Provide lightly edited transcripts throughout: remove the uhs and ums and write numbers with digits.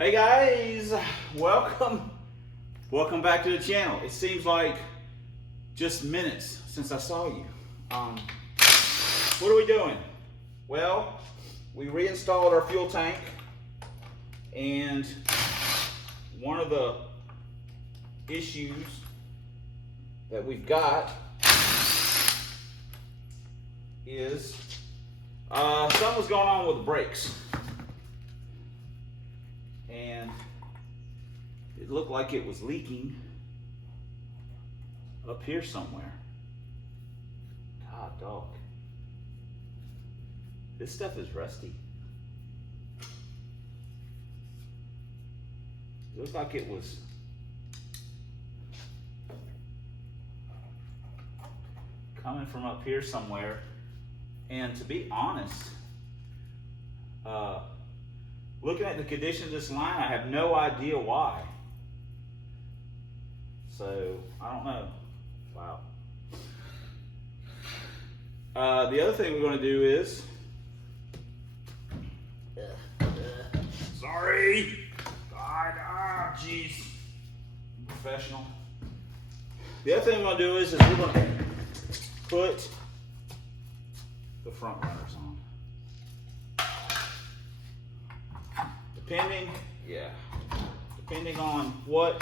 Hey guys, welcome back to the channel. It seems like just minutes since I saw you. What are we doing? Well, we reinstalled our fuel tank, and one of the issues that we've got is something was going on with the brakes. And it looked like it was leaking up here somewhere. God, dog. This stuff is rusty. It looked like it was coming from up here somewhere. And to be honest, looking at the condition of this line, I have no idea why. So, I don't know. Wow. The other thing we're going to do is... Sorry! God, jeez. Professional. The other thing we're going to do is we're going to put the front runners on. Depending on what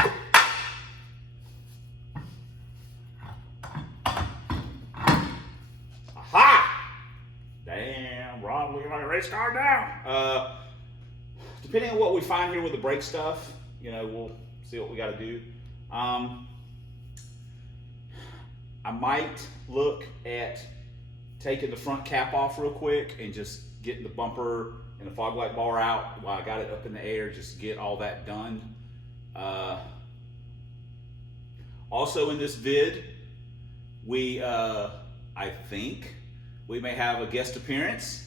aha! Damn, Rob, looking like a race car now. Depending on what we find here with the brake stuff, you know, we'll see what we got to do. I might look at taking the front cap off real quick and just getting the bumper and the fog light bar out while I got it up in the air, just to get all that done. Also in this vid, we, I think, we may have a guest appearance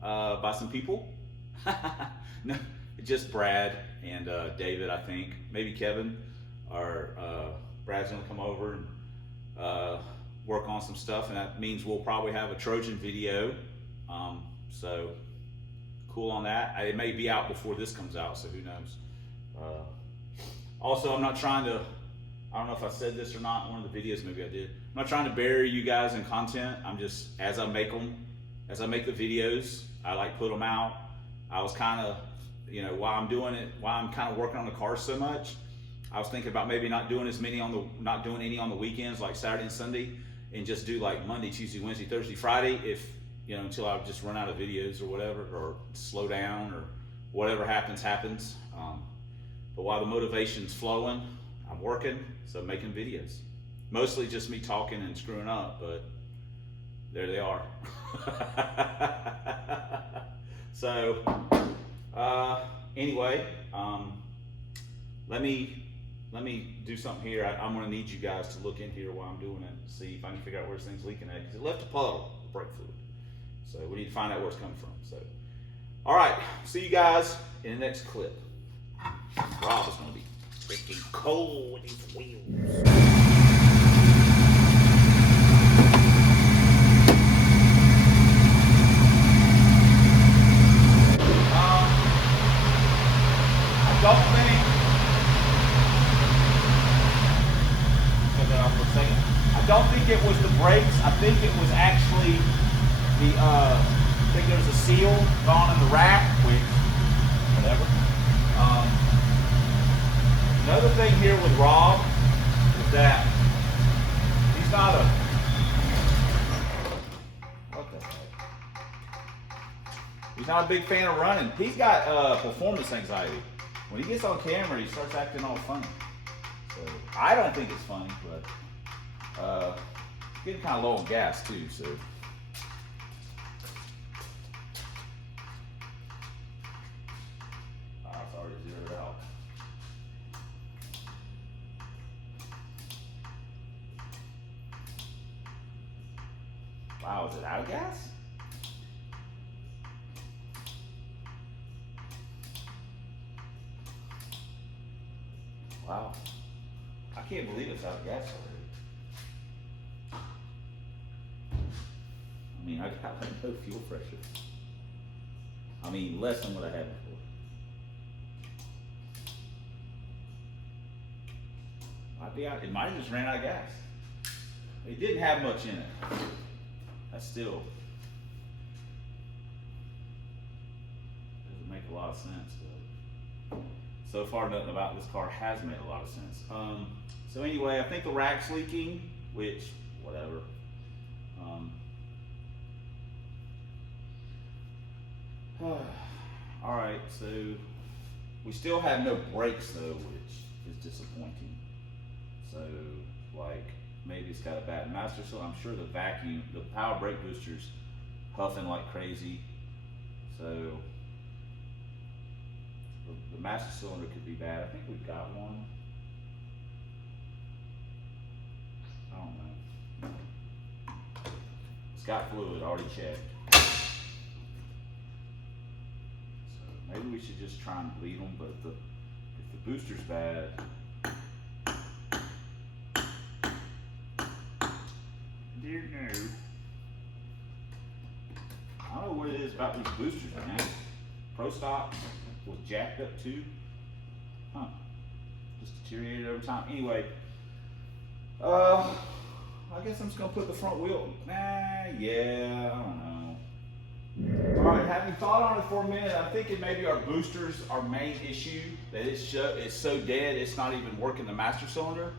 by some people. No, just Brad and David, I think. Maybe Kevin or Brad's gonna come over and work on some stuff, and that means we'll probably have a Trojan video. So cool on that. It may be out before this comes out, so who knows. Also, I'm not trying to, I don't know if I said this or not in one of the videos, maybe I did. I'm not trying to bury you guys in content. I'm just, as I make the videos, I like put them out. I was kind of, you know, while I'm kind of working on the car so much, I was thinking about maybe not doing not doing any on the weekends, like Saturday and Sunday, and just do like Monday, Tuesday, Wednesday, Thursday, Friday, if, you know, until I just run out of videos or whatever, or slow down, or whatever happens. But while the motivation's flowing, I'm working, so I'm making videos. Mostly just me talking and screwing up, but there they are. So, anyway, let me do something here. I'm gonna need you guys to look in here while I'm doing it and see if I can figure out where this thing's leaking at, because it left a puddle of brake fluid. So we need to find out where it's coming from. So, all right, see you guys in the next clip. Rob is gonna be freaking cold with these wheels. I don't think it was the brakes. I think it was actually the, I think there was a seal gone in the rack, which, whatever. Another thing here with Rob is that he's not a, what the heck? He's not a big fan of running. He's got performance anxiety. When he gets on camera, he starts acting all funny. So I don't think it's funny, but getting kind of low on gas too, so. It's already zeroed out. Wow, is it out of gas? Wow. I can't believe it's out of gas already. I mean, I got like no fuel pressure. I mean, less than what I had before. Might be out. It might have just ran out of gas. It didn't have much in it. That still doesn't make a lot of sense, but so far nothing about this car has made a lot of sense. So anyway, I think the rack's leaking, which, whatever. All right, so we still have no brakes though, which is disappointing. So like, maybe it's got a bad master cylinder. I'm sure the vacuum, the power brake booster's huffing like crazy. So the master cylinder could be bad. I think we've got one. I don't know. It's got fluid, already checked. So maybe we should just try and bleed them, but if the booster's bad, dear no. I don't know what it is about these boosters, man. Pro stock was jacked up too. Huh. Just deteriorated over time. Anyway, I guess I'm just gonna put the front wheel. Yeah, I don't know. All right, having thought on it for a minute, I'm thinking maybe our boosters, our main issue, that it's so dead, it's not even working the master cylinder.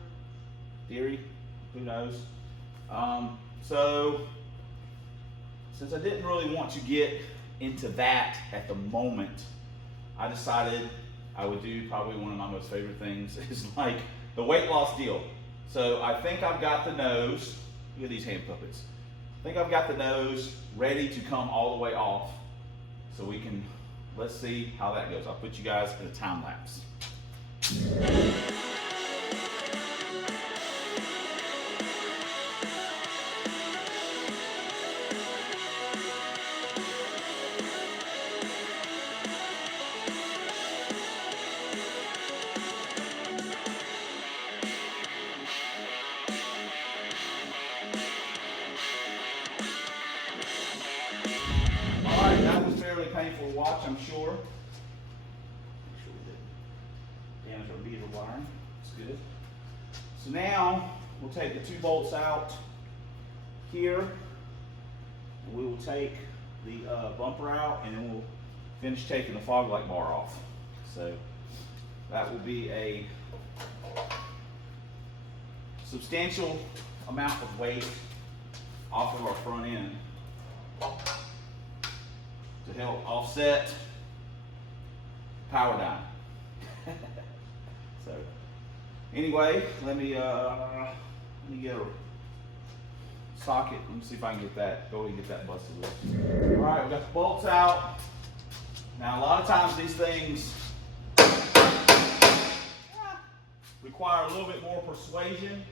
Theory, who knows? So since I didn't really want to get into that at the moment, I decided I would do probably one of my most favorite things is like the weight loss deal. So I think I've got the nose, look at these hand puppets. I think I've got the nose ready to come all the way off. So we can, let's see how that goes. I'll put you guys in a time lapse. Painful watch, I'm sure. Make sure we didn't damage our meter wiring. That's good. So now we'll take the 2 bolts out here. And we will take the bumper out, and then we'll finish taking the fog light bar off. So that will be a substantial amount of weight off of our front end to help offset POWAHDYNE. So anyway, let me get a socket. Let me see if I can get that, go and get that busted loose. All right, we got the bolts out. Now a lot of times these things require a little bit more persuasion.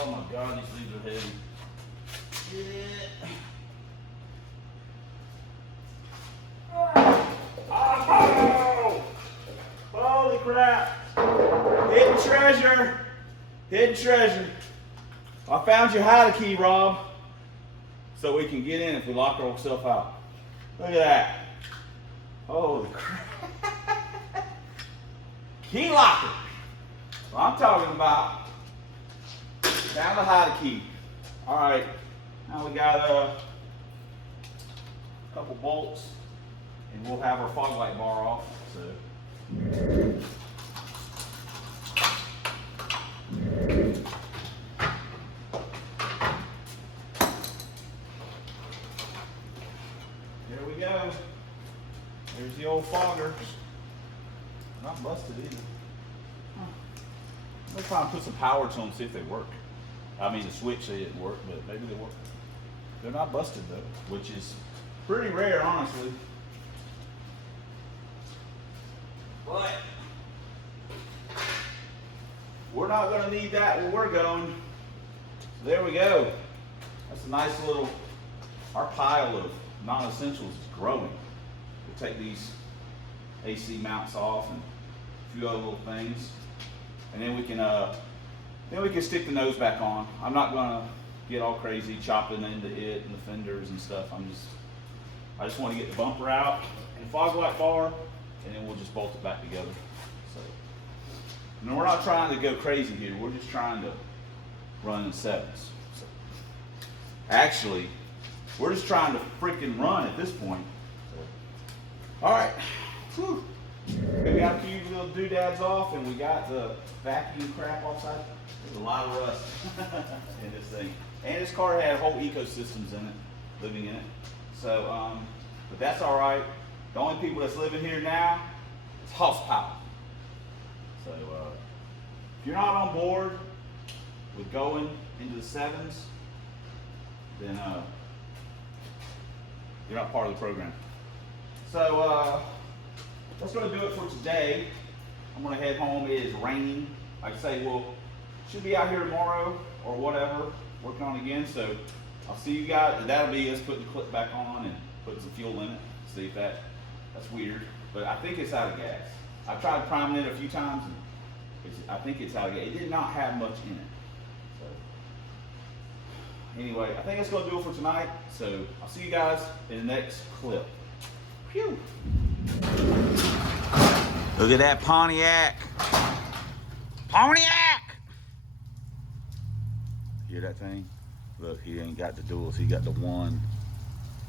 Oh my God, these things are heavy. Oh! Holy crap! Hidden treasure! Hidden treasure! I found your hide key, Rob, so we can get in if we lock ourselves out. Look at that! Holy crap! Key locker! Well, I'm talking about. Down the hide key. All right, now we got a couple bolts, and we'll have our fog light bar off. So. There we go. There's the old fogger. Not busted either. Let's try and put some power to them, see if they work. I mean, the switch, they didn't work, but maybe they work. They're not busted though, which is pretty rare, honestly. But we're not going to need that where we're going. So there we go. That's a nice little, our pile of non-essentials is growing. We'll take these AC mounts off and a few other little things. And then we can stick the nose back on. I'm not going to get all crazy chopping into it and the fenders and stuff. I just want to get the bumper out and the fog light bar, and then we'll just bolt it back together. So, and we're not trying to go crazy here. We're just trying to run in sevens. So, actually, we're just trying to freaking run at this point. So, all right. Whew. We got a few little doodads off, and we got the vacuum crap outside. There's a lot of rust in this thing. And this car had whole ecosystems in it, living in it. So, but that's all right. The only people that's living here now is horsepower. So, if you're not on board with going into the sevens, then you're not part of the program. So, that's going to do it for today. I'm going to head home. It is raining. Like I say, we'll should be out here tomorrow or whatever, working on it again. So I'll see you guys. That'll be us putting the clip back on and putting some fuel in it. See if that's weird. But I think it's out of gas. I've tried priming it a few times, and I think it's out of gas. It did not have much in it. So anyway, I think that's going to do it for tonight. So I'll see you guys in the next clip. Phew. Look at that Pontiac. Pontiac! Hear that thing? Look, he ain't got the duals. He got the one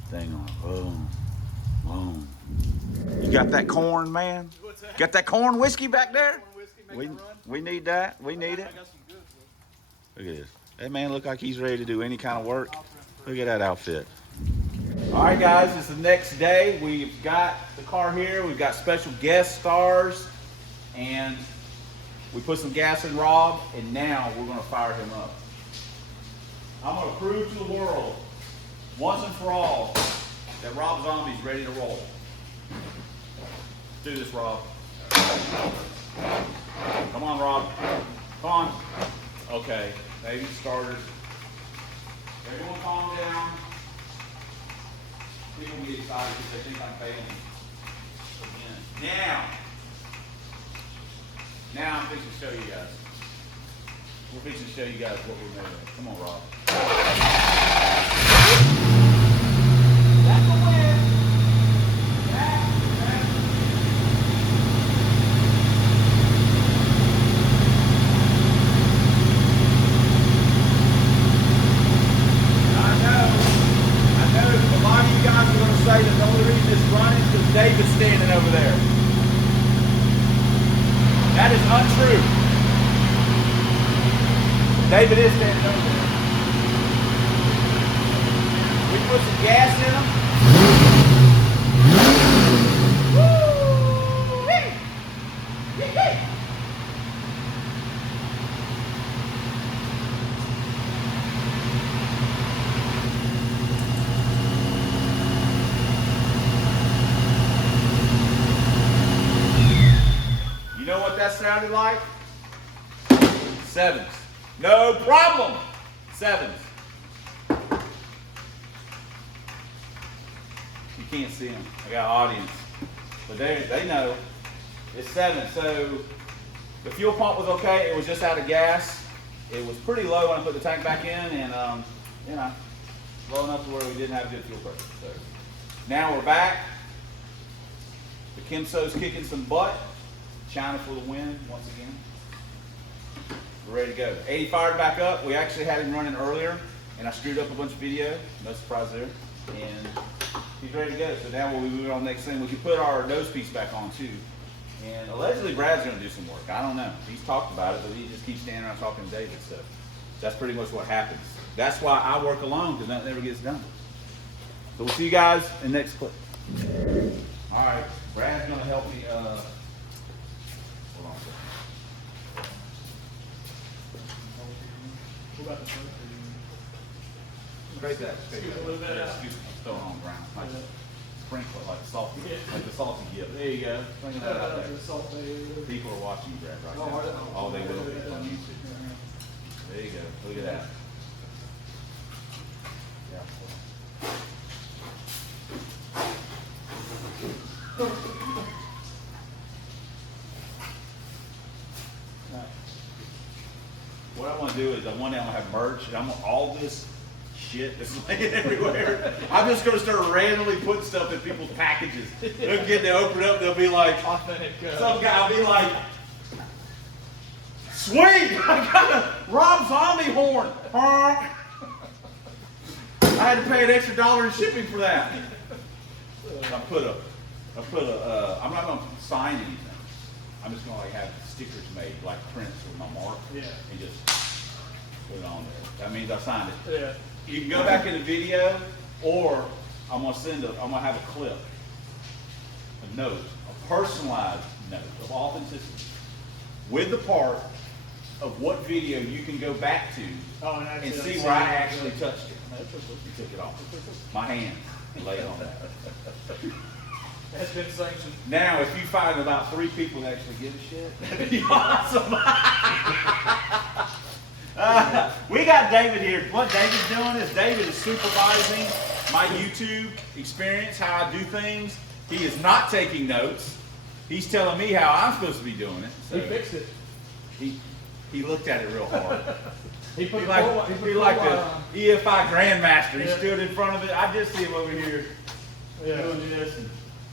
thing on. Boom. Boom. You got that corn, man? What's that? Got that corn whiskey back there? We need that. We need it. Look at this. That man look like he's ready to do any kind of work. Look at that outfit. All right, guys, it's the next day. We've got the car here. We've got special guest stars, and we put some gas in Rob, and now we're going to fire him up. I'm going to prove to the world, once and for all, that Rob Zombie's ready to roll. Let's do this, Rob. Come on, Rob. Come on. Okay, baby started. Everyone calm down. People get excited because they think I'm failing. Again. Now I'm fixing to show you guys. We're fixing to show you guys what we're made of. Come on, Rob. That's the win. That the only reason it's running is because David's standing over there. That is untrue. David is standing over there. We put some gas in him. Woo! Hey! Hey! Hey! You know what that sounded like? Sevens. No problem. Sevens. You can't see them. I got an audience. But they know. It's sevens. So the fuel pump was okay. It was just out of gas. It was pretty low when I put the tank back in, and you know, low enough to where we didn't have good fuel pressure. So now we're back. The Kimso's kicking some butt. China for the win once again. We're ready to go. 80 fired back up. We actually had him running earlier, and I screwed up a bunch of video. No surprise there. And he's ready to go. So now we'll be moving on next thing. We can put our nose piece back on too. And allegedly Brad's going to do some work. I don't know. He's talked about it, but he just keeps standing around talking to David. So that's pretty much what happens. That's why I work alone, because that never gets done. So we'll see you guys in the next clip. All right. Brad's going to help me. Hold on a second. What about the front? Straight that. Straight that. Yeah, excuse me. I'm throwing on the ground. sprinkler, like salty, like the salty gift. There you go. Bring that out there. People are watching you, Brad, right now. Oh, they will be on YouTube. There you go. Look at that. What I want to do is I want to have merch, and I want all this shit that's laying everywhere. I'm just going to start randomly putting stuff in people's packages. They'll get to open it up, they'll be like, some guy will be like, sweet, I got a Rob Zombie horn. I had to pay an extra $1 in shipping for that. I'm not going to sign anything. I'm just going to like have stickers made, like prints with my mark, and just put it on there. That means I signed it. Yeah. You can go back in the video, or I'm going to have a clip, a note, a personalized note of authenticity with the part of what video you can go back to and see where I actually touched it. You took it off. My hand, and laid on that. Has been sanctioned. Now, if you find about 3 people that actually give a shit, that'd be awesome. We got David here. What David's doing is David is supervising my YouTube experience, how I do things. He is not taking notes. He's telling me how I'm supposed to be doing it. So he fixed it. He looked at it real hard. He like the EFI Grandmaster. He stood in front of it. I just see him over here doing this. And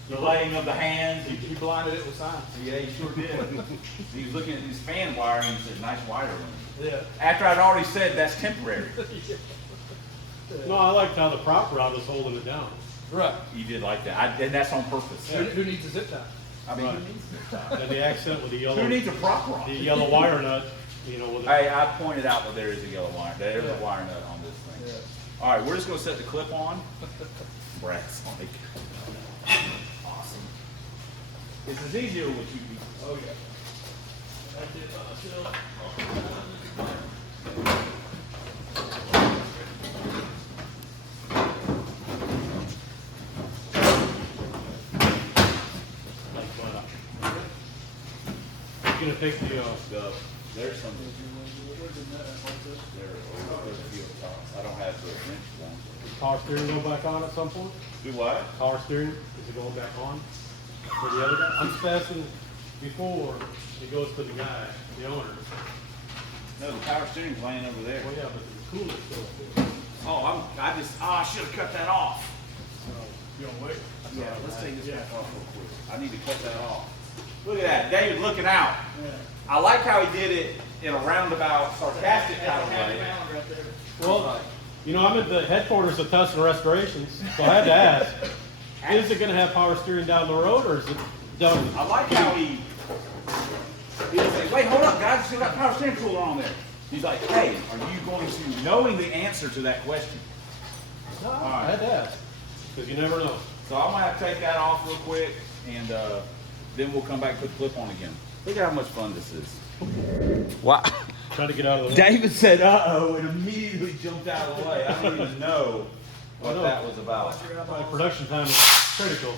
the laying of the hands. He blinded it with science. Yeah, he sure did. He was looking at his fan wiring and said, nice wire on it. Yeah. After I'd already said that's temporary. No, I liked how the prop rod was holding it down. Right. You did like that. And that's on purpose. Yeah. Who needs a zip tie? I mean, who needs a zip tie? And the accent with the yellow. Who needs a prop rod? The yellow wire nut, you know. With Hey, I pointed out that there is a yellow wire. There is a wire nut on this thing. Yeah. All right, we're just going to set the clip on. Brad's like, awesome. This is easier with you people. Oh, yeah. You're gonna take the there's some. I don't have the wrench one. power steering go back on at some point? Do what? Power steering, is it going back on? For the other guy? I'm just asking before it goes to the guy, the owner. No, the power steering's laying over there. Well, yeah, but the cooler's still up there. Oh, I should have cut that off. You want to wait? Yeah, let's take this back off real quick. I need to cut that off. Look at that, David looking out. Yeah. I like how he did it in a roundabout, sarcastic kind of way. Well, you know, I'm at the headquarters of Tustin Restorations, so I had to ask, is it going to have power steering down the road, or is it done? I like how he was like, wait, hold up, guys, you got power steering cooler on there. He's like, hey, are you going to, knowing the answer to that question? No, I had to ask, because you never know. So I'm going to have to take that off real quick, and then we'll come back and put the clip on again. Look at how much fun this is. Wow. Trying to get out of the way. David said, uh-oh, and immediately jumped out of the way. I don't even know what that was about. My production time is critical.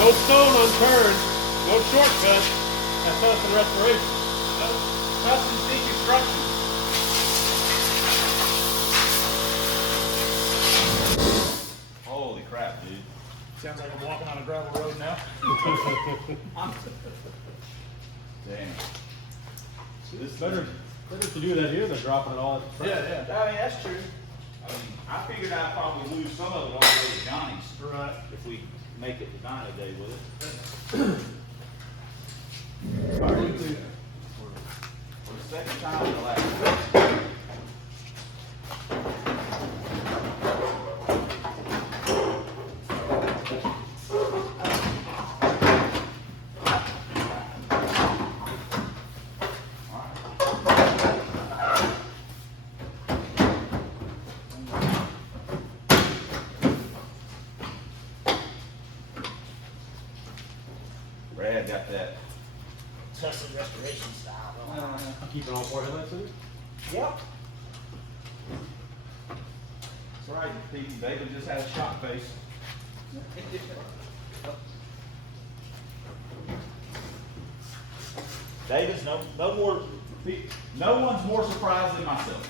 No stone unturned, no shortcut at Tustin Restoration. Tustin Deconstruction. Holy crap, dude. Sounds like I'm walking on a gravel road now. Damn. This Better to do that here than dropping it all at the track. Yeah, I mean, that's true. I mean, I figured I'd probably lose some of it on the way to Johnny's Right. if we make it to Dyno Day with it. All right. For the second time in the last. Brad got that. Custom restoration style. I'm keeping all 4 headlights in it. Yep. That's right, Pete. David just had a shock face. David's no one's more surprised than myself.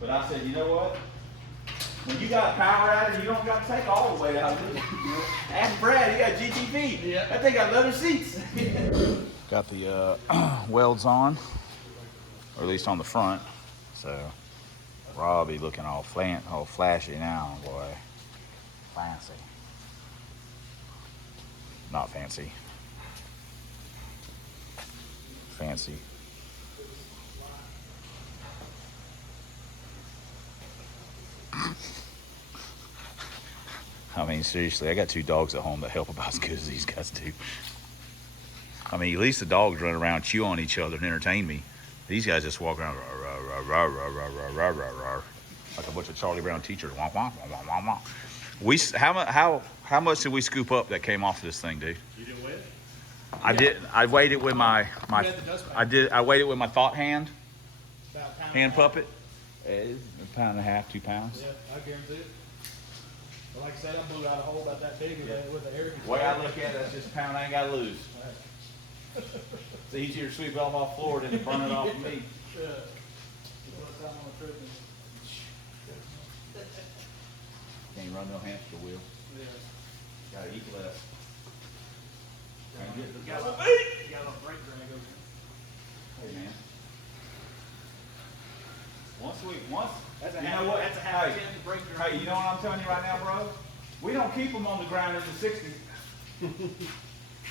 But I said, you know what? When you got a power adder, you don't got to take all the way out of it. Ask Brad, he got GTV. Yeah. That thing got leather seats. Got the welds on, or at least on the front. So Robbie looking all flashy now, boy. Fancy. Not fancy. Fancy. I mean, seriously, I got 2 dogs at home that help about as good as these guys do. I mean, at least the dogs run around, chew on each other, and entertain me. These guys just walk around like a bunch of Charlie Brown teachers. How much did we scoop up that came off this thing, dude? You didn't win? I did. I weighed it with my You had the dust bag. I weighed it with my thought hand About a pound hand and a half. puppet. It's a pound and a half, 2 pounds. Yeah, I guarantee it. But like I said, I blew out a hole about that big with the air. The way I look at it, that's just a pound I ain't got to lose. It's easier to sweep it off my floor than to burn it off of me. Yeah. You put time on a trip and- Can't run no hamster wheel. Yeah. Gotta eat less. Can't get the You got a little brake drag over there. Hey man. That's a you half, know what? that's a half Hey, 10 brake drag. hey, you know what I'm telling you right now, bro? We don't keep them on the ground in the 60s.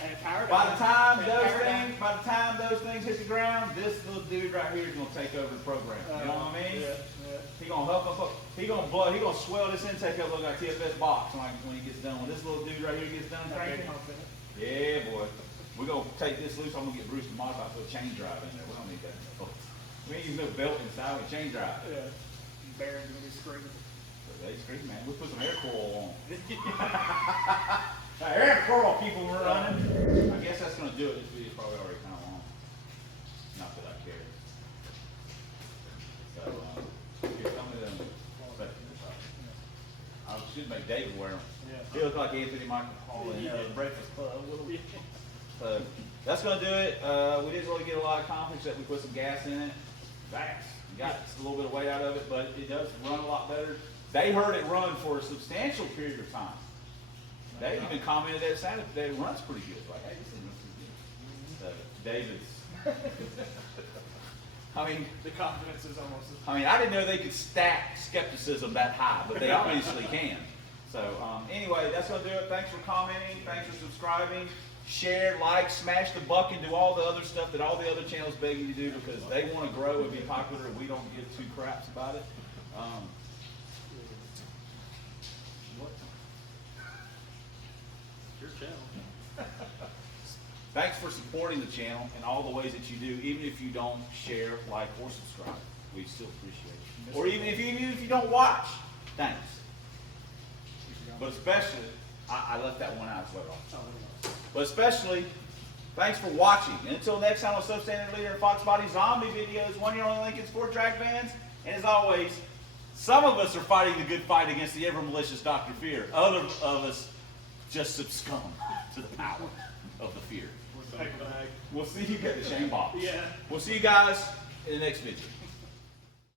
And power By the time and those power down. things, hit the ground, this little dude right here is gonna take over the program. You know what I mean? Yeah, yeah. He gonna help us. He gonna swell this intake up, look like TFS box when he gets done. When this little dude right here gets done Not very cranking, confident. yeah, boy. We're gonna take this loose. I'm gonna get Bruce to modify, put a chain drive in there. We don't need that. We ain't use no belt inside with a chain drive. Yeah. Bearings gonna be screaming. But they scream, man. We put some air coil on. Air coil people were running. I guess that's gonna do it. This video's probably already kind of long. Not that I care. So, here, tell me them. I should make David wear them. Yeah. He looks like Anthony Michael Hall in Breakfast Club. Yeah. So that's gonna do it. We didn't really get a lot of confidence that we put some gas in it. Gas. Got a little bit of weight out of it, but it does run a lot better. They heard it run for a substantial period of time. They even commented that it runs pretty good. Like, hey, this thing runs pretty good. So David's. I mean, The confidence is almost as I didn't know they could stack skepticism that high, but they obviously can. So anyway, that's gonna do it. Thanks for commenting. Thanks for subscribing. Share, like, smash the button, do all the other stuff that all the other channels beg you to do because they want to grow and be popular and we don't give 2 craps about it. Your channel. Thanks for supporting the channel in all the ways that you do, even if you don't share, like, or subscribe. We still appreciate it. Or even if you don't watch, thanks. But especially, I left that one out as well. But especially, thanks for watching. And until next time on Substandard Leader and Fox Body Zombie videos, 1 year only Lincoln Sport Track Vans. And as always, some of us are fighting the good fight against the ever malicious Dr. Fear. Other of us just succumb to the power of the fear. paper bag. We'll see you at the shame box. Yeah. We'll see you guys in the next video.